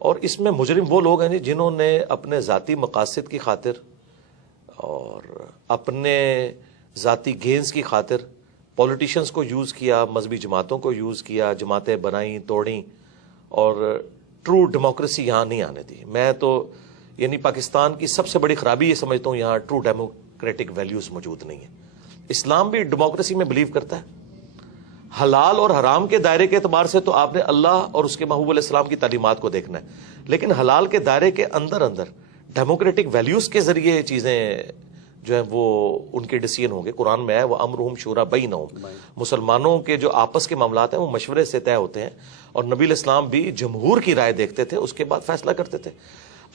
اور اس میں مجرم وہ لوگ ہیں جنہوں نے اپنے ذاتی مقاصد کی خاطر اور اپنے ذاتی گینز کی خاطر پولیٹیشنز کو یوز کیا، مذہبی جماعتوں کو یوز کیا، جماعتیں بنائیں توڑیں، اور ٹرو ڈیموکریسی یہاں نہیں آنے دی. میں تو یعنی پاکستان کی سب سے بڑی خرابی یہ سمجھتا ہوں یہاں ٹرو ڈیموکریٹک ویلیوز موجود نہیں ہیں. اسلام بھی ڈیموکریسی میں بلیو کرتا ہے. حلال اور حرام کے دائرے کے اعتبار سے تو آپ نے اللہ اور اس کے محبوب علیہ السلام کی تعلیمات کو دیکھنا ہے، لیکن حلال کے دائرے کے اندر ڈیموکریٹک ویلیوز کے ذریعے چیزیں جو ہیں وہ ان کے ڈیسیژن ہوں گے. قرآن میں ہے وہ امرہم شورا بینہم، مسلمانوں کے جو آپس کے معاملات ہیں وہ مشورے سے طے ہوتے ہیں، اور نبی علیہ السلام بھی جمہور کی رائے دیکھتے تھے، اس کے بعد فیصلہ کرتے تھے.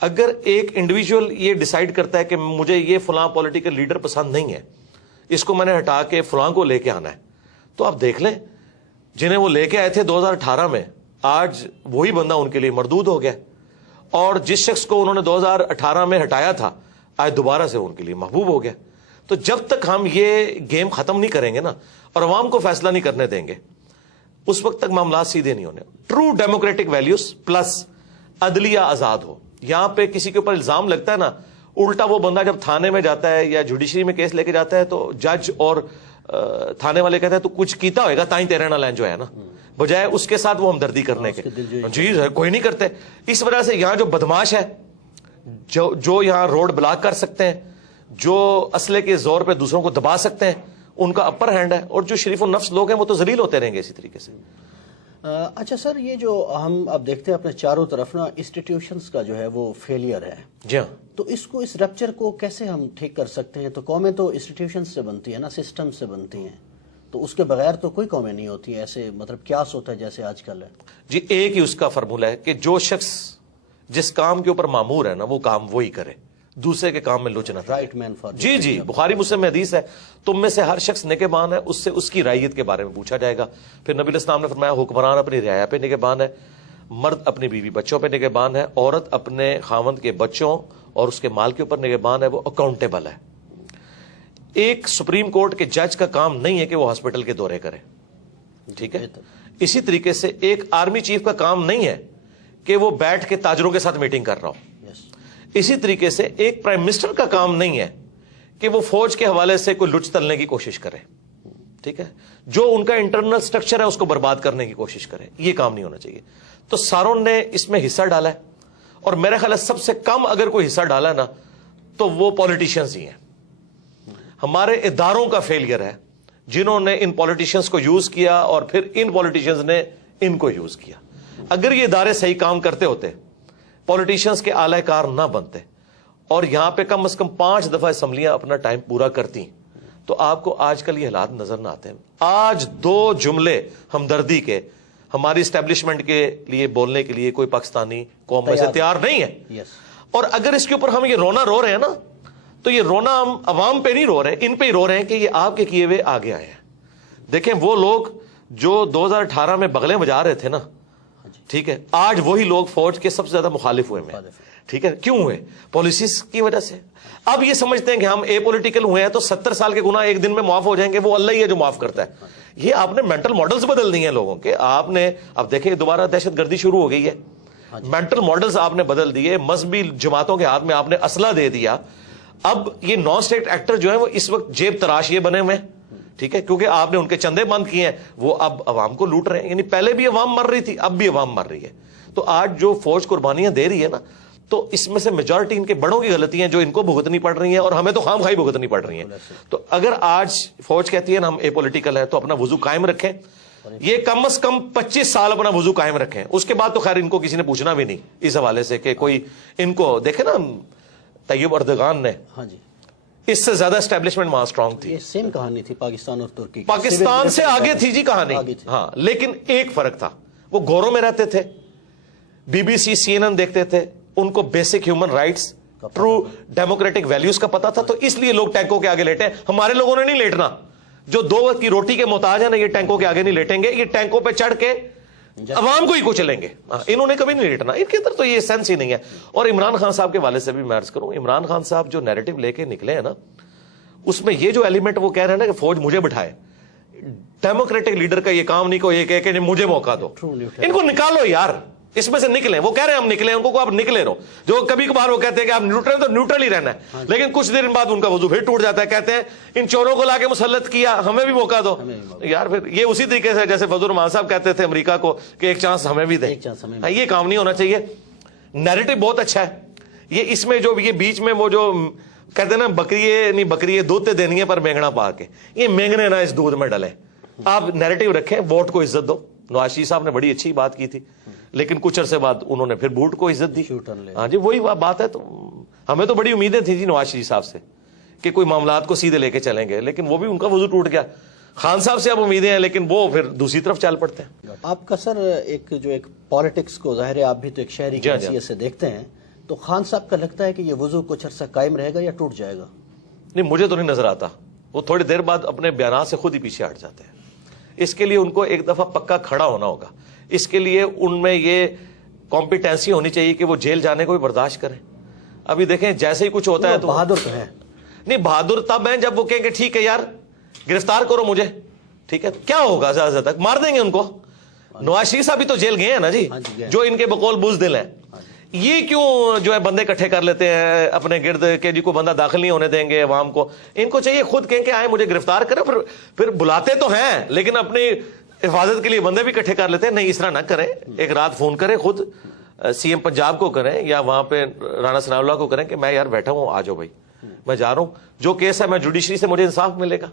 اگر ایک انڈیویجول یہ ڈیسائیڈ کرتا ہے کہ مجھے یہ فلاں پولیٹیکل لیڈر پسند نہیں ہے، اس کو میں نے ہٹا کے فلاں کو لے کے آنا ہے، تو آپ دیکھ لیں جنہیں وہ لے کے آئے تھے 2018 میں، آج وہی بندہ ان کے لیے مردود ہو گیا، اور جس شخص کو انہوں نے 2018 میں ہٹایا تھا آج دوبارہ سے ان کے لیے محبوب ہو گیا. تو جب تک ہم یہ گیم ختم نہیں کریں گے نا اور عوام کو فیصلہ نہیں کرنے دیں گے، اس وقت تک معاملات سیدھے نہیں ہونے. ٹرو ڈیموکریٹک ویلیوز پلس عدلیہ آزاد ہو. یہاں پہ کسی کے اوپر الزام لگتا ہے نا، الٹا وہ بندہ جب تھانے میں جاتا ہے یا جوڈیشری میں کیس لے کے جاتا ہے تو جج اور تھانے والے کہتے ہیں تو کچھ کیتا ہوئے گا تائیں تیرے نہ لائن جو ہے نا، بجائے اس کے ساتھ وہ ہمدردی کرنے کے. جی کوئی نہیں کرتے. اس وجہ سے یہاں جو بدماش ہے، جو یہاں روڈ بلاک کر سکتے ہیں، جو اسلحے کے زور پہ دوسروں کو دبا سکتے ہیں، ان کا اپر ہینڈ ہے، اور جو شریف النفس لوگ ہیں وہ تو ذلیل ہوتے رہیں گے اسی طریقے سے. اچھا سر، یہ جو ہم اب دیکھتے ہیں اپنے چاروں طرف نا انسٹیٹیوشنز کا جو ہے وہ فیلئر ہے. جی ہاں. تو اس ریپچر کو کیسے ہم ٹھیک کر سکتے ہیں؟ تو قومیں تو انسٹیٹیوشنز سے بنتی ہیں نا، سسٹم سے بنتی ہیں، تو اس کے بغیر تو کوئی قومیں نہیں ہوتی ہیں. ایسے مطلب کیاس ہوتا ہے جیسے آج کل ہے. جی ایک ہی اس کا فارمولہ ہے کہ جو شخص جس کام کے اوپر مامور ہے نا وہ کام وہی کرے، دوسرے کے کام میں لوچ نہ. Right main for. جی بخاری مسلم میں حدیث ہے، تم میں سے ہر شخص نگہبان ہے، اس سے اس کی رعیت کے بارے میں پوچھا جائے گا. پھر نبی علیہ السلام نے فرمایا حکمران اپنی رعایا پہ نگہبان ہے، مرد اپنی بیوی بچوں پہ نگہبان ہے، عورت اپنے خاوند کے بچوں اور اس کے مال کے اوپر نگہبان ہے، وہ اکاؤنٹیبل ہے. ایک سپریم کورٹ کے جج کا کام نہیں ہے کہ وہ ہاسپٹل کے دورے کرے، ٹھیک ہے. اسی طریقے سے ایک آرمی چیف کا کام نہیں ہے کہ وہ بیٹھ کے تاجروں کے ساتھ میٹنگ کر رہا ہو. اسی طریقے سے ایک پرائم منسٹر کا کام نہیں ہے کہ وہ فوج کے حوالے سے کوئی لچ تلنے کی کوشش کرے، ٹھیک ہے، جو ان کا انٹرنل سٹرکچر ہے اس کو برباد کرنے کی کوشش کرے. یہ کام نہیں ہونا چاہیے. تو ساروں نے اس میں حصہ ڈالا ہے، اور میرا خیال ہے سب سے کم اگر کوئی حصہ ڈالا ہے نا تو وہ پولیٹیشنز ہی ہیں. ہمارے اداروں کا فیلئر ہے جنہوں نے ان پولیٹیشنز کو یوز کیا اور پھر ان پولیٹیشنز نے ان کو یوز کیا. اگر یہ ادارے صحیح کام کرتے ہوتے، پولیٹیشنز کے اعلی کار نہ بنتے، اور یہاں پہ کم از کم 5 دفعہ اسمبلیاں اپنا ٹائم پورا کرتی، تو آپ کو آج کل یہ حالات نظر نہ آتے ہیں. آج 2 جملے ہمدردی کے ہماری اسٹیبلشمنٹ کے لیے بولنے کے لیے کوئی پاکستانی قوم میں سے تیار نہیں ہے. اور اگر اس کے اوپر ہم یہ رونا رو رہے ہیں نا تو یہ رونا ہم عوام پہ نہیں رو رہے ہیں، ان پہ ہی رو رہے ہیں کہ یہ آپ کے کیے ہوئے آگے آئے ہیں. دیکھیں وہ لوگ جو 2018 میں بغلیں بجا رہے تھے نا، ٹھیک ہے، آج وہی لوگ فوج کے سب سے زیادہ مخالف ہوئے ہیں. ٹھیک ہے، کیوں ہوئے؟ پالیسیز کی وجہ سے. اب یہ سمجھتے ہیں کہ ہم اے پولیٹیکل ہوئے ہیں تو 70 سال کے گناہ ایک دن میں معاف ہو جائیں گے، وہ اللہ ہی ہے جو معاف کرتا ہے. یہ آپ نے مینٹل ماڈلز بدل دیے ہیں لوگوں کے. آپ نے اب دیکھیں دوبارہ دہشت گردی شروع ہو گئی ہے. مینٹل ماڈلز آپ نے بدل دیے، مذہبی جماعتوں کے ہاتھ میں آپ نے اسلحہ دے دیا. اب یہ نان اسٹیٹ ایکٹر جو ہیں وہ اس وقت جیب تراش یہ بنے ہوئے ہیں، ٹھیک ہے، کیونکہ آپ نے ان کے چندے بند کیے ہیں، وہ اب عوام کو لوٹ رہے ہیں. یعنی پہلے بھی عوام مر رہی تھی، اب بھی عوام مر رہی ہے. تو آج جو فوج قربانیاں دے رہی ہے نا، تو اس میں سے میجورٹی ان کے بڑوں کی غلطی ہیں جو ان کو بھگتنی پڑ رہی ہیں، اور ہمیں تو خام خواہی بھگتنی پڑ رہی ہیں. تو اگر آج فوج کہتی ہے نا ہم اے پولیٹیکل ہے، تو اپنا وضو قائم رکھیں. یہ کم از کم 25 سال اپنا وضو قائم رکھیں. اس کے بعد تو خیر ان کو کسی نے پوچھنا بھی نہیں اس حوالے سے کہ کوئی ان کو دیکھے نا. طیب اردگان نے اس سے زیادہ اسٹیبلشمنٹ وہاں اسٹرانگ تھی. سیم کہانی تھی پاکستان اور ترکی، پاکستان سے آگے تھی جی کہانی. ہاں، لیکن ایک فرق تھا، وہ گوروں میں رہتے تھے، بی بی سی CNN دیکھتے تھے، ان کو basic human rights, true democratic values کا پتا تھا. تو اس لیے لوگ ٹینکوں کے آگے لیٹے. ہمارے لوگوں نے نہیں لیٹنا. جو 2 وقت کی روٹی کے محتاج ہیں نا، یہ ٹینکوں کے آگے نہیں لیٹیں گے. یہ ٹینکوں پہ چڑھ کے عوام کو ہی کچلیں گے. انہوں نے کبھی نہیں لیٹنا. ان کے اندر تو یہ سینس ہی نہیں ہے. اور عمران خان صاحب کے والے سے بھی میں عرض کروں، عمران خان صاحب جو نیریٹو لے کے نکلے ہیں نا، اس میں یہ جو ایلیمنٹ وہ کہہ رہے ہیں نا کہ فوج مجھے بٹھائے، ڈیموکریٹک لیڈر کا یہ کام نہیں کو یہ کہہ کہ مجھے موقع دو. ان کو نکالو یار. اس میں سے نکلیں. وہ کہہ رہے ہیں ہم نکلیں, ان کو آپ نکلے رہو. جو کبھی کبھار وہ کہتے ہیں کہ آپ نیوٹرل تو نیوٹرل ہی رہنا ہے, لیکن کچھ دیر بعد ان کا وضو پھر ٹوٹ جاتا ہے. کہتے ہیں ان چوروں کو لا کے مسلط کیا, ہمیں بھی موقع دو. یار پھر یہ اسی طریقے سے جیسے فضل الرحمان صاحب کہتے تھے امریکہ کو کہ ایک چانس ہمیں بھی دیں. یہ کام نہیں ہونا چاہیے. نیریٹو بہت اچھا ہے یہ, اس میں جو یہ بیچ میں وہ جو کہتے ہیں نا بکریے نہیں بکریے دودھ دینی ہے پر مینگنا پا کے, یہ مینگنے نہ اس دودھ میں ڈلے. آپ نیریٹو رکھیں, ووٹ کو عزت دو. نواز شریف صاحب نے بڑی اچھی بات کی تھی, لیکن کچھ عرصے بعد انہوں نے پھر بوٹ کو عزت دی. ہاں جی وہی بات ہے. تو ہمیں تو بڑی امیدیں تھیں جی نواز شریف صاحب سے کہ کوئی معاملات کو سیدھے لے کے چلیں گے, لیکن وہ بھی ان کا وضو ٹوٹ گیا. خان صاحب سے اب امیدیں ہیں, لیکن وہ پھر دوسری طرف چل پڑتے ہیں. آپ کا سر ایک پالیٹکس کو ظاہر ہے آپ بھی تو ایک شہری کی حیثیت سے دیکھتے ہیں, تو خان صاحب کا لگتا ہے کہ یہ وضو کچھ عرصہ قائم رہے گا یا ٹوٹ جائے گا؟ نہیں مجھے تو نہیں نظر آتا. وہ تھوڑی دیر بعد اپنے بیانات سے خود ہی پیچھے ہٹ جاتے ہیں. اس کے لیے ان کو ایک دفعہ پکا کھڑا ہونا ہوگا. اس کے لیے ان میں یہ کمپیٹنسی ہونی چاہیے کہ وہ جیل جانے کو بھی برداشت کریں. ابھی دیکھیں جیسے ہی کچھ ہوتا ہے تو بہادر تو ہیں. نہیں بہادر تب ہیں جب وہ کہیں گے ٹھیک ہے یار گرفتار کرو مجھے, ٹھیک ہے کیا ہوگا زیادہ تک مار دیں گے ان کو. نواز شریف صاحب بھی تو جیل گئے ہیں نا جی, جو ان کے بقول بزدل ہیں. یہ کیوں جو ہے بندے اکٹھے کر لیتے ہیں اپنے گرد کہ جی کو بندہ داخل نہیں ہونے دیں گے عوام کو. ان کو چاہیے خود کہیں کہ آئے مجھے گرفتار کریں, پھر بلاتے تو ہیں لیکن اپنی حفاظت کے لیے بندے بھی اکٹھے کر لیتے ہیں. نہیں اس طرح نہ کریں, ایک رات فون کریں خود سی ایم پنجاب کو کریں یا وہاں پہ رانا ثناء اللہ کو کریں کہ میں یار بیٹھا ہوں, آ جاؤ بھائی میں جا رہا ہوں, جو کیس ہے میں جوڈیشری سے مجھے انصاف ملے گا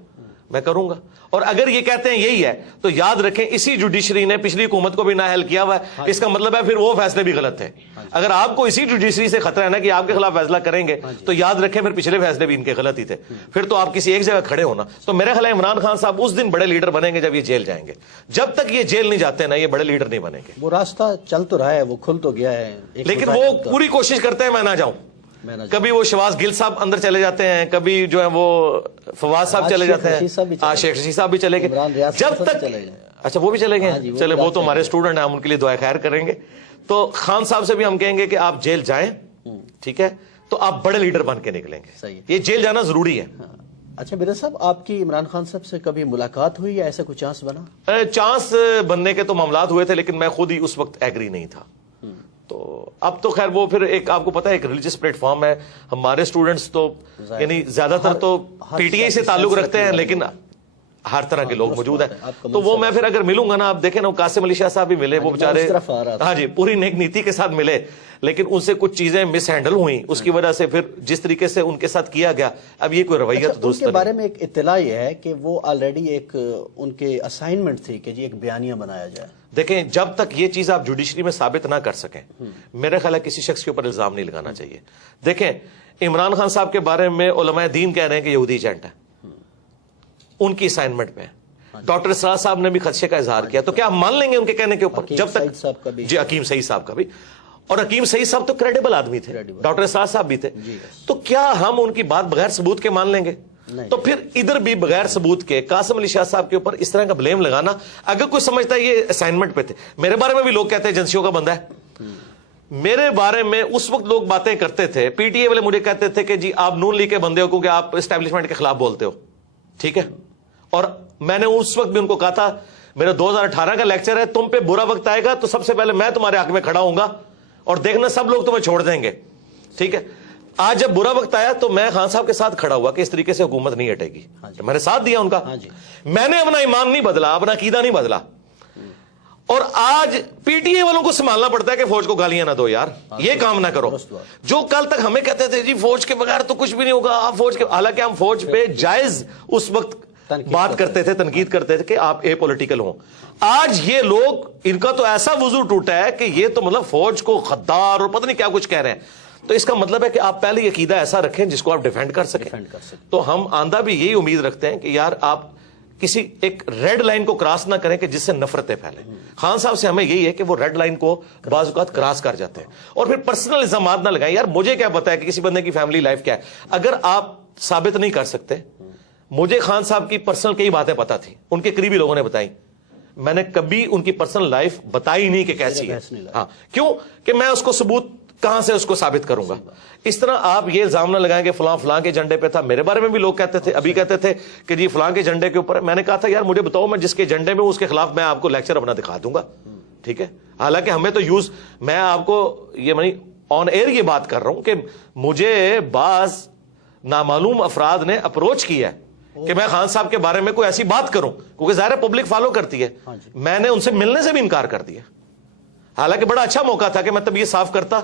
میں کروں گا. اور اگر یہ کہتے ہیں یہی ہے تو یاد رکھیں اسی جوڈیشری نے پچھلی حکومت کو بھی نااہل کیا ہوا ہے. اس کا مطلب ہے پھر وہ فیصلے بھی غلط تھے. اگر آپ کو اسی جوڈیشری سے خطرہ ہے نا کہ آپ کے خلاف فیصلہ کریں گے تو یاد رکھیں پھر پچھلے فیصلے بھی ان کے غلط ہی تھے. پھر تو آپ کسی ایک جگہ کھڑے ہونا. تو میرا خیال ہے عمران خان صاحب اس دن بڑے لیڈر بنیں گے جب یہ جیل جائیں گے. جب تک یہ جیل نہیں جاتے نا یہ بڑے لیڈر نہیں بنیں گے. وہ راستہ چل تو رہا ہے, وہ کھل تو گیا ہے, لیکن وہ پوری کوشش کرتے ہیں میں نہ جاؤں. کبھی وہ شواز گل صاحب اندر چلے جاتے ہیں, کبھی جو ہے وہ فواز صاحب چلے جاتے ہیں, شیخ رشید صاحب بھی چلے گئے. جب تک اچھا وہ بھی چلے گئے, چلے وہ تو ہمارے اسٹوڈنٹ ہیں, ہم ان کے لیے دعائیں خیر کریں گے. تو خان صاحب سے بھی ہم کہیں گے کہ آپ جیل جائیں, ٹھیک ہے, تو آپ بڑے لیڈر بن کے نکلیں گے. یہ جیل جانا ضروری ہے. اچھا مرزا صاحب آپ کی عمران خان صاحب سے کبھی ملاقات ہوئی یا ایسا کوئی چانس بنا؟ چانس بننے کے تو معاملات ہوئے تھے لیکن میں خود ہی اس وقت ایگری نہیں تھا. تو اب تو خیر وہ پھر ایک آپ کو پتا ہے ایک ریلیجس پلیٹ فارم ہے. ہمارے سٹوڈنٹس تو یعنی زیادہ تر تو پی ٹی آئی سے تعلق رکھتے ہیں, لیکن ہر طرح کے لوگ موجود ہیں. تو وہ میں پھر اگر ملوں گا نا, آپ دیکھیں نا قاسم علی شاہ صاحب بھی ملے, وہ بیچارے ہاں جی پوری نیک نیتی کے ساتھ ملے, لیکن ان سے کچھ چیزیں مس ہینڈل ہوئیں, اس کی وجہ سے پھر جس طریقے سے ان کے ساتھ کیا گیا اب یہ کوئی رویہ تو درست نہیں. ان کے بارے میں ایک اطلاع یہ ہے کہ وہ آلریڈی ایک ان کے اسائنمنٹ تھی کہ جی ایک بیانیہ بنایا جائے. دیکھیں جب تک یہ چیز آپ جوڈیشری میں ثابت نہ کر سکیں میرا خیال ہے کسی شخص کے اوپر الزام نہیں لگانا چاہیے. دیکھیں عمران خان صاحب کے بارے میں علماء دین کہہ رہے ہیں کہ یہودی ایجنٹ ہے, ان کی اسائنمنٹ میں ڈاکٹر اسرار صاحب نے بھی خدشے کا اظہار کیا. تو کیا ہم مان لیں گے ان کے کہنے کے اوپر؟ جب تک جی حکیم سعید صاحب کا بھی, اور حکیم سعید صاحب تو کریڈیبل آدمی تھے, ڈاکٹر اسرار صاحب بھی تھے, تو کیا ہم ان کی بات بغیر ثبوت کے مان لیں گے؟ تو پھر ادھر بھی بغیر ثبوت کے قاسم علی شاہ صاحب کے اوپر اس طرح کا بلیم لگانا, اگر کوئی سمجھتا ہے یہ اسائنمنٹ پہ تھے. میرے بارے میں بھی لوگ کہتے ہیں ایجنسیوں کا بندہ ہے. میرے بارے میں اس وقت لوگ باتیں کرتے تھے, پی ٹی اے والے مجھے کہتے تھے کہ جی آپ نون لیگ کے بندے ہو کیونکہ آپ اسٹیبلشمنٹ کے خلاف بولتے ہو, ٹھیک ہے. اور میں نے اس وقت بھی ان کو کہا تھا میرا 2018 کا لیکچر ہے, تم پہ برا وقت آئے گا تو سب سے پہلے میں تمہارے حق میں کھڑا ہوں گا اور دیکھنا سب لوگ تمہیں چھوڑ دیں گے, ٹھیک ہے. آج جب برا وقت آیا تو میں خان صاحب کے ساتھ کھڑا ہوا کہ اس طریقے سے حکومت نہیں ہٹے گی. میں نے ساتھ دیا ان کا, میں نے اپنا ایمان نہیں بدلا, اپنا عقیدہ نہیں بدلا. اور آج پی ٹی اے والوں کو سنبھالنا پڑتا ہے کہ فوج کو گالیاں نہ دو یار, یہ کام نہ کرو. جو کل تک ہمیں کہتے تھے جی فوج کے بغیر تو کچھ بھی نہیں ہوگا, آپ فوج کے, حالانکہ ہم فوج پہ جائز اس وقت بات کرتے تھے, تنقید کرتے تھے کہ آپ اے پولیٹیکل ہوں. آج یہ لوگ ان کا تو ایسا وضو ٹوٹا ہے کہ یہ تو مطلب فوج کو غدار اور پتہ نہیں کیا کچھ کہہ رہے ہیں. تو اس کا مطلب ہے کہ آپ پہلے عقیدہ ایسا رکھیں جس کو آپ ڈیفینڈ کر سکیں. تو ہم آندہ بھی یہی امید رکھتے ہیں کہ یار آپ کسی ایک ریڈ لائن کو کراس نہ کریں کہ جس سے نفرتیں پھیلیں. خان صاحب سے ہمیں یہی ہے کہ وہ ریڈ لائن کو بعض اوقات کراس کر جاتے ہیں اور پھر پرسنل الزامات نہ لگائیں. یار مجھے کیا پتا ہے کہ کسی بندے کی فیملی لائف کیا ہے, اگر آپ ثابت نہیں کر سکتے. مجھے خان صاحب کی پرسنل کئی باتیں پتا تھی, ان کے قریبی لوگوں نے بتائی, میں نے کبھی ان کی پرسنل لائف بتائی نہیں کہ کیسی ہے. ہاں کیوں کہ میں اس کو ثبوت کہاں سے اس کو ثابت کروں گا. اس طرح آپ یہ الزام نہ لگائیں کہ فلاں فلاں کے جھنڈے پہ تھا. میرے بارے میں بھی لوگ کہتے تھے, ابھی کہتے تھے کہ جی فلاں کے جھنڈے کے اوپر. میں نے کہا تھا یار مجھے بتاؤ, میں جس کے جھنڈے میں اس کے خلاف میں آپ کو لیکچر اپنا دکھا دوں گا, ٹھیک ہے. حالانکہ ہمیں تو یوز, میں آپ کو یہ آن ایئر یہ بات کر رہا ہوں کہ مجھے بعض نامعلوم افراد نے اپروچ کیا ہے کہ میں خان صاحب کے بارے میں کوئی ایسی بات کروں, کیونکہ ظاہر پبلک فالو کرتی ہے. میں نے ان سے ملنے سے بھی انکار کر دیا, حالانکہ بڑا اچھا موقع تھا کہ میں تب یہ صاف کرتا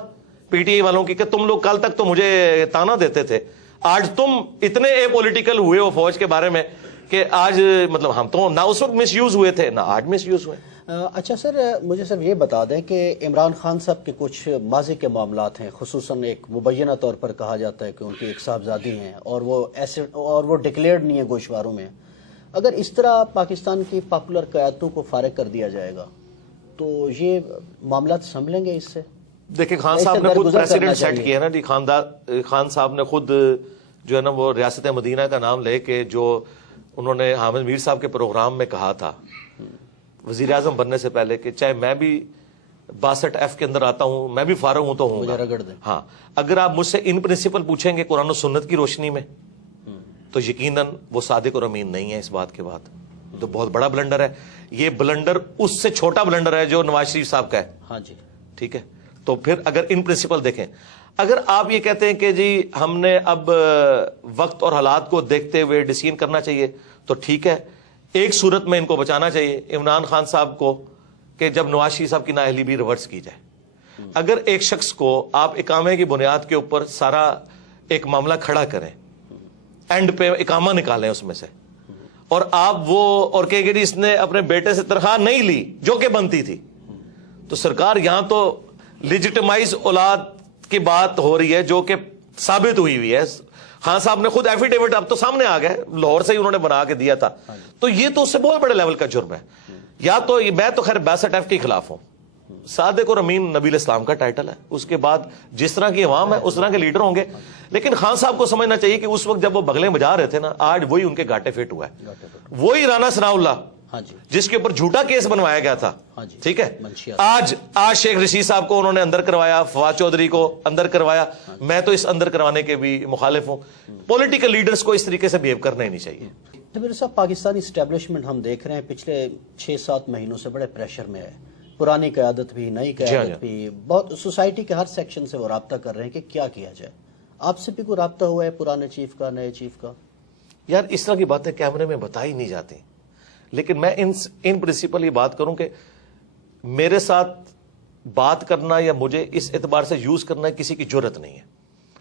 پی ٹی آئی والوں کی کہ تم لوگ کل تک تو مجھے تانا دیتے تھے, آج تم اتنے اے پولیٹیکل ہوئے ہو فوج کے بارے میں کہ آج مطلب ہم تو نہ اس وقت مس یوز ہوئے تھے نہ آج مس یوز ہوئے. اچھا سر, مجھے صرف یہ بتا دیں کہ عمران خان صاحب کے کچھ ماضی کے معاملات ہیں, خصوصاً ایک مبینہ طور پر کہا جاتا ہے کہ ان کی ایک صاحبزادی ہیں اور وہ ڈکلیئرڈ نہیں ہے گوشواروں میں. اگر اس طرح پاکستان کی پاپولر قیادتوں کو فارغ کر دیا جائے گا تو یہ معاملات سنبھلیں گے اس سے؟ دیکھیں خان صاحب نے خود پریسیڈنٹ سیٹ کیا نا جی, خان صاحب نے خود جو ہے نا وہ ریاست مدینہ کا نام لے کے جو انہوں نے حامد میر صاحب کے پروگرام میں کہا تھا وزیر اعظم بننے سے پہلے کہ چاہے میں بھی 62F کے اندر آتا ہوں, میں بھی فارغ ہوں تو ہوں گا. ہاں, اگر آپ مجھ سے ان پرنسپل پوچھیں گے قرآن و سنت کی روشنی میں تو یقیناً وہ صادق اور امین نہیں ہے. اس بات کے بعد تو بہت بڑا بلنڈر ہے. یہ بلنڈر اس سے چھوٹا بلنڈر ہے جو نواز شریف صاحب کا ہے. ہاں جی, ٹھیک ہے. تو پھر اگر ان پرنسپل دیکھیں, اگر آپ یہ کہتے ہیں کہ جی ہم نے اب وقت اور حالات کو دیکھتے ہوئے ڈیسیژن کرنا چاہیے تو ٹھیک ہے, ایک صورت میں ان کو بچانا چاہیے عمران خان صاحب کو کہ جب نواز شریف صاحب کی نااہلی بھی ریورس کی جائے. اگر ایک شخص کو آپ اقامے کی بنیاد کے اوپر سارا ایک معاملہ کھڑا کریں, اینڈ پہ اقامہ نکالیں اس میں سے, اور آپ وہ اور کہیں کہ اس نے اپنے بیٹے سے تنخواہ نہیں لی جو کہ بنتی تھی, تو سرکار یہاں تو لیجیٹمائز اولاد کی بات ہو رہی ہے جو کہ ثابت ہوئی ہے. خان صاحب نے خود ایفیڈیوٹ اب تو سامنے آ گئے, لاہور سے ہی انہوں نے بنا کے دیا تھا. تو یہ تو اس سے بہت بڑے لیول کا جرم ہے. یا تو میں تو خیر 62F کے خلاف ہوں. صادق اور امین نبی الاسلام کا ٹائٹل ہے, اس کے بعد جس طرح کی عوام ہے اس طرح کے لیڈر ہوں گے. لیکن خان صاحب کو سمجھنا چاہیے کہ اس وقت جب وہ بغلیں بجا رہے تھے نا, آج وہی ان کے گاٹے فٹ ہوا ہے. وہی رانا ثناء اللہ جس کے اوپر جھوٹا کیس بنوایا گیا تھا, ٹھیک ہے, آج شیخ رشید صاحب کو انہوں نے اندر کروایا, فواد چودھری کو اندر کروایا. میں تو اس اندر کروانے کے بھی مخالف ہوں. پولیٹیکل لیڈرز کو اس طریقے سے بہیو کرنا ہی نہیں چاہیے. میرے صاحب, پاکستانی اسٹیبلشمنٹ ہم دیکھ رہے ہیں پچھلے 6-7 مہینوں سے بڑے پریشر میں ہے. پرانی قیادت بھی, نئی قیادت بھی, بہت سوسائٹی کے ہر سیکشن سے وہ رابطہ کر رہے ہیں کہ کیا کیا جائے. آپ سے بھی کوئی رابطہ ہوا ہے پرانے چیف کا, نئے چیف کا؟ یار اس طرح کی باتیں کیمرے میں بتائی نہیں جاتی, لیکن میں ان پرنسپل یہ بات کروں کہ میرے ساتھ بات کرنا یا مجھے اس اعتبار سے یوز کرنا کسی کی جرت نہیں ہے.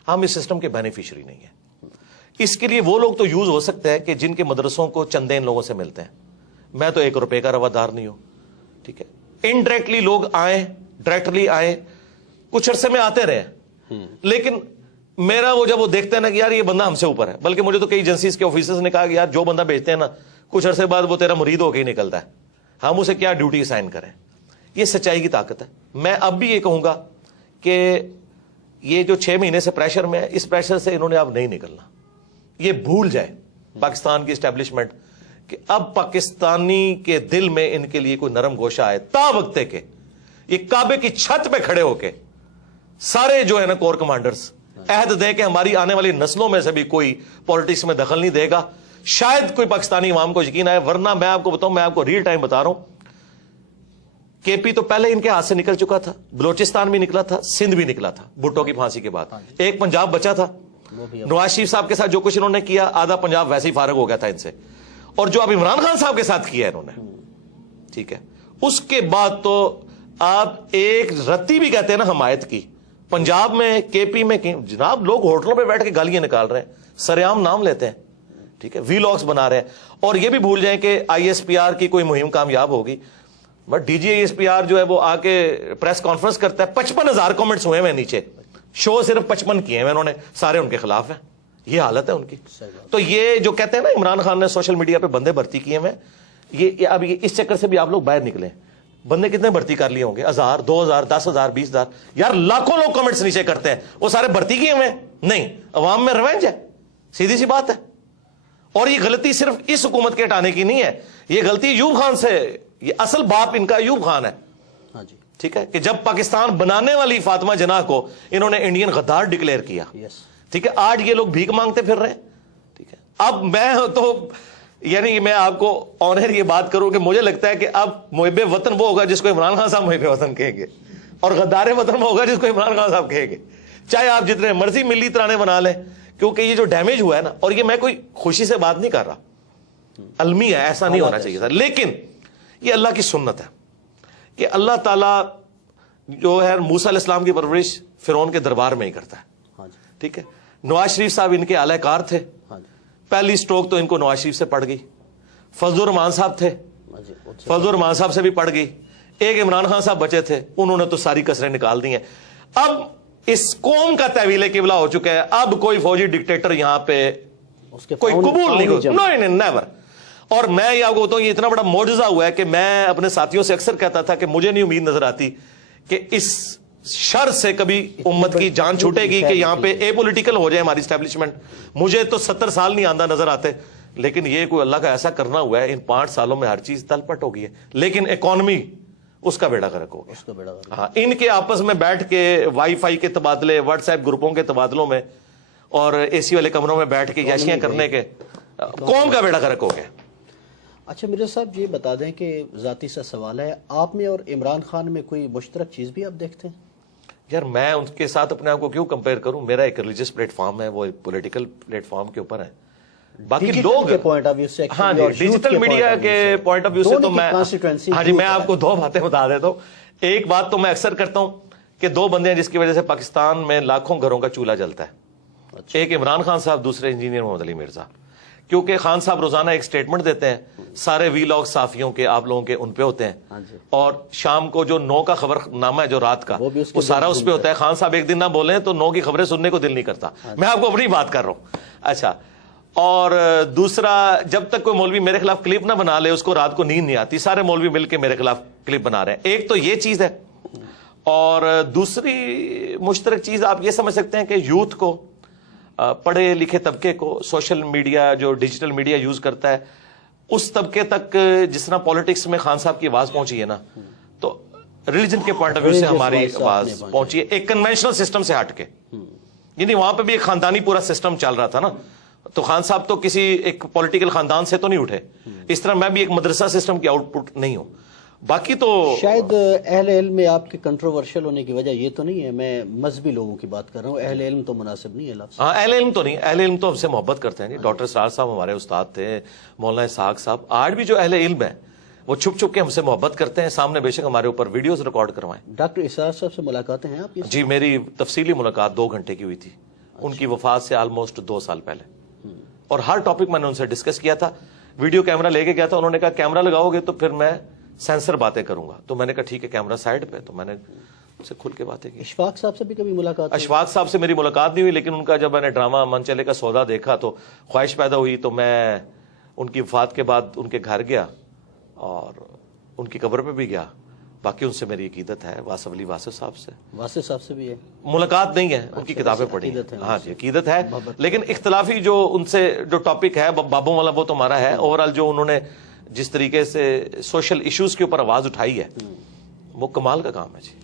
ہم اس سسٹم کے بینیفیشری نہیں ہیں. اس کے لیے وہ لوگ تو یوز ہو سکتے ہیں کہ جن کے مدرسوں کو چندے ان لوگوں سے ملتے ہیں. میں تو 1 روپے کا روادار نہیں ہوں, ٹھیک ہے. انڈائریکٹلی لوگ آئیں, ڈائریکٹلی آئیں, کچھ عرصے میں آتے رہے, لیکن میرا وہ جب وہ دیکھتے ہیں نا کہ یار یہ بندہ ہم سے اوپر ہے, بلکہ مجھے تو کئی ایجنسیز کے آفیسرز نے کہا کہ یار جو بندہ بیچتے ہیں نا کچھ عرصے بعد وہ تیرا مرید ہو کے ہی نکلتا ہے, ہم اسے کیا ڈیوٹی اسائن کریں. یہ سچائی کی طاقت ہے. میں اب بھی یہ کہوں گا کہ یہ جو 6 مہینے سے پریشر میں ہے, اس پریشر سے انہوں نے اب نہیں نکلنا. یہ بھول جائے پاکستان کی اسٹیبلشمنٹ کہ اب پاکستانی کے دل میں ان کے لیے کوئی نرم گوشہ آئے. تا وقت کہ یہ کعبے کی چھت پہ کھڑے ہو کے سارے جو ہے نا کور کمانڈرز عہد دیں کہ ہماری آنے والی نسلوں میں سے بھی کوئی پالیٹکس میں دخل نہیں دے گا, شاید کوئی پاکستانی عوام کو یقین آئے. ورنہ میں آپ کو بتاؤں, میں آپ کو ریل ٹائم بتا رہا ہوں, کے پی تو پہلے ان کے ہاتھ سے نکل چکا تھا, بلوچستان بھی نکلا تھا, سندھ بھی نکلا تھا بھٹو کی پھانسی کے بعد. ایک پنجاب بچا تھا. نواز شریف صاحب کے ساتھ جو کچھ انہوں نے کیا, آدھا پنجاب ویسے ہی فارغ ہو گیا تھا ان سے. اور جو اب عمران خان صاحب کے ساتھ کیا انہوں نے, ٹھیک ہے, اس کے بعد تو آپ ایک رتی بھی کہتے ہیں نا حمایت کی. پنجاب میں, کے پی میں جناب لوگ ہوٹلوں پہ بیٹھ کے گالیاں نکال رہے ہیں, سریعام نام لیتے ہیں, ٹھیک ہے, وی لاگس بنا رہے ہیں. اور یہ بھی بھول جائیں کہ ISPR کی کوئی مہم کامیاب ہوگی, بٹ DG ISPR جو ہے وہ آ کے پریس کانفرنس کرتا ہے, 55,000 کامنٹس ہوئے ہیں نیچے, شو صرف 55 کیے ہیں انہوں نے, سارے ان کے خلاف ہیں. یہ حالت ہے ان کی. تو یہ جو کہتے ہیں نا عمران خان نے سوشل میڈیا پہ بندے بھرتی کیے ہیں, یہ اب اس چکر سے بھی آپ لوگ باہر نکلیں. بندے کتنے بھرتی کر لیے ہوں گے, 1000, 2000, 10,000, 20,000, یار لاکھوں لوگ کمنٹس نیچے کرتے ہیں, وہ سارے بھرتی کیے ہوئے نہیں. عوام میں ریونج ہے, سیدھی سی بات ہے. اور یہ غلطی صرف اس حکومت کے ہٹانے کی نہیں ہے, یہ غلطی ایوب خان سے, یہ اصل باپ ان کا ایوب خان ہے. ٹھیک ہے, کہ جب پاکستان بنانے والی فاطمہ جناح کو انہوں نے انڈین غدار ڈکلیئر کیا, ٹھیک ہے, آج یہ لوگ بھیک مانگتے پھر رہے ہیں. ٹھیک ہے, اب میں تو یعنی میں آپ کو آنر یہ بات کروں کہ مجھے لگتا ہے کہ اب محب وطن وہ ہوگا جس کو عمران خان صاحب محب وطن کہیں گے، اور غدار وطن وہ ہوگا جس کو عمران خان صاحب کہیں گے، چاہے آپ جتنے مرضی ملی ترانے بنا لیں، کیونکہ یہ جو ڈیمیج ہوا ہے نا، اور یہ میں کوئی خوشی سے بات نہیں کر رہا، المی ہے، ایسا نہیں ہونا چاہیے تھا، لیکن یہ اللہ کی سنت ہے کہ اللہ تعالیٰ جو ہے موسیٰ علیہ السلام کی پرورش فرعون کے دربار میں ہی کرتا ہے، ٹھیک ہے۔ نواز شریف صاحب ان کے اعلی کار تھے، پہلی سٹروک تو ان کو نواز شریف سے پڑ گئی، فضل الرحمان صاحب تھے، فضل الرحمان صاحب سے بھی پڑ گئی، ایک عمران خان صاحب بچے تھے، انہوں نے تو ساری کسریں نکال دی ہیں۔ اب اس قوم کا تحویل قبلہ ہو چکا ہے، اب کوئی فوجی ڈکٹیٹر یہاں پہ کوئی قبول نہیں ہوگا، نہیں نیور۔ اور میں یہ آپ کو بتاؤں، یہ اتنا بڑا معجزہ ہوا ہے کہ میں اپنے ساتھیوں سے اکثر کہتا تھا کہ مجھے نہیں امید نظر آتی کہ اس شر سے کبھی امت کی جان چھوٹے گی کہ یہاں پہ اے پولیٹیکل ہو جائے ہماری اسٹیبلشمنٹ۔ مجھے تو 70 سال نہیں آندہ نظر آتے، لیکن یہ کوئی اللہ کا ایسا کرنا ہوا ہے، ان 5 سالوں میں ہر چیز تل پٹ ہو گئی ہے، لیکن اکانومی اس کا بیڑا غرق ہو گیا۔ ہاں، ان کے آپس میں بیٹھ کے وائی فائی کے تبادلے، واٹس ایپ گروپوں کے تبادلوں میں، اور اے سی والے کمروں میں بیٹھ کے یاشیاں کرنے کے، قوم کا بیڑا غرق ہو گیا۔ اچھا مرزا صاحب، یہ بتا دیں کہ ذاتی سا سوال ہے، آپ میں اور عمران خان میں کوئی مشترک چیز بھی آپ دیکھتے ہیں؟ یار میں ان کے ساتھ اپنے آپ کو کیوں کمپیئر کروں؟ میرا ایک ریلیجس پلیٹ فارم ہے، وہ ایک پولیٹیکل پلیٹ فارم کے اوپر ہے، باقی لوگ ہاں جی ڈیجیٹل میڈیا کے پوائنٹ آف ویو سے تو میں ہاں جی میں آپ کو 2 باتیں بتا دیتا ہوں۔ ایک بات تو میں اکثر کرتا ہوں کہ 2 بندے ہیں جس کی وجہ سے پاکستان میں لاکھوں گھروں کا چولہا جلتا ہے، ایک عمران خان صاحب، دوسرے انجینئر محمد علی مرزا۔ کیونکہ خان صاحب روزانہ ایک سٹیٹمنٹ دیتے ہیں، سارے وی لاگ صحافیوں کے، آپ لوگوں کے، ان پہ ہوتے ہیں، اور شام کو جو 9 کا خبر نامہ ہے جو رات کا، وہ سارا اس پہ ہوتا ہے۔ خان صاحب ایک دن نہ بولیں تو 9 کی خبریں سننے کو دل نہیں کرتا۔ میں آپ کو اپنی بات کر رہا ہوں۔ اچھا، اور دوسرا، جب تک کوئی مولوی میرے خلاف کلپ نہ بنا لے، اس کو رات کو نیند نہیں آتی، سارے مولوی مل کے میرے خلاف کلپ بنا رہے ہیں۔ ایک تو یہ چیز ہے، اور دوسری مشترک چیز آپ یہ سمجھ سکتے ہیں کہ یوتھ کو، پڑھے لکھے طبقے کو، سوشل میڈیا جو ڈیجیٹل میڈیا یوز کرتا ہے، اس طبقے تک جس طرح پالیٹکس میں خان صاحب کی آواز پہنچی ہے نا، تو ریلیجن کے پوائنٹ آف ویو سے ہماری آواز پہنچی ہے، ایک کنونشنل سسٹم سے ہٹ کے۔ یعنی وہاں پہ بھی ایک خاندانی پورا سسٹم چل رہا تھا نا، تو خان صاحب تو کسی ایک پولیٹیکل خاندان سے تو نہیں اٹھے، اس طرح میں بھی ایک مدرسہ سسٹم کی آؤٹ پٹ نہیں ہوں۔ باقی تو شاید اہل علم میں آپ کے کنٹروورشل ہونے کی وجہ یہ تو نہیں ہے، میں مذہبی لوگوں کی بات کر رہا ہوں، اہل علم تو مناسب نہیں ہے لفظ۔ ہاں، اہل علم تو نہیں، اہل علم تو ہم سے محبت کرتے ہیں جی۔ ڈاکٹر سرار صاحب ہمارے استاد تھے، مولانا اسحاق صاحب، آج بھی جو اہل علم ہے وہ چھپ چھپ کے ہم سے محبت کرتے ہیں، سامنے بے شک ہمارے اوپر ویڈیوز ریکارڈ کروائیں۔ ڈاکٹر اسرار صاحب سے ملاقاتیں ہیں آپ کی؟ جی، میری تفصیلی ملاقات 2 گھنٹے کی ہوئی تھی، ان کی وفات سے آلموسٹ 2 سال پہلے، اور ہر ٹاپک میں نے ان سے ڈسکس کیا تھا۔ ویڈیو کیمرہ لے کے گیا تھا، انہوں نے کہا کیمرہ لگاؤ گے تو پھر میں سینسر باتیں کروں گا، تو میں نے کہا ٹھیک ہے، کیمرہ سائڈ پہ، تو میں نے ان سے کھل کے باتیں کی۔ اشفاق صاحب سے بھی کبھی ملاقات؟ اشفاق صاحب سے میری ملاقات نہیں ہوئی، لیکن ان کا جب میں نے ڈرامہ من چلے کا سودا دیکھا تو خواہش پیدا ہوئی، تو میں ان کی وفات کے بعد ان کے گھر گیا اور ان کی قبر پہ بھی گیا۔ باقی ان سے میری عقیدت ہے، واصف علی واصف صاحب سے۔ واصف صاحب سے بھی ہے ملاقات نہیں ہے، ان کی کتابیں پڑھی ہیں، ہاں جی عقیدت ہے، لیکن اختلافی جو ان سے جو ٹاپک ہے بابوں والا وہ تو ہمارا ہے۔ اوورآل جو انہوں نے جس طریقے سے سوشل ایشوز کے اوپر آواز اٹھائی ہے، وہ کمال کا کام ہے جی۔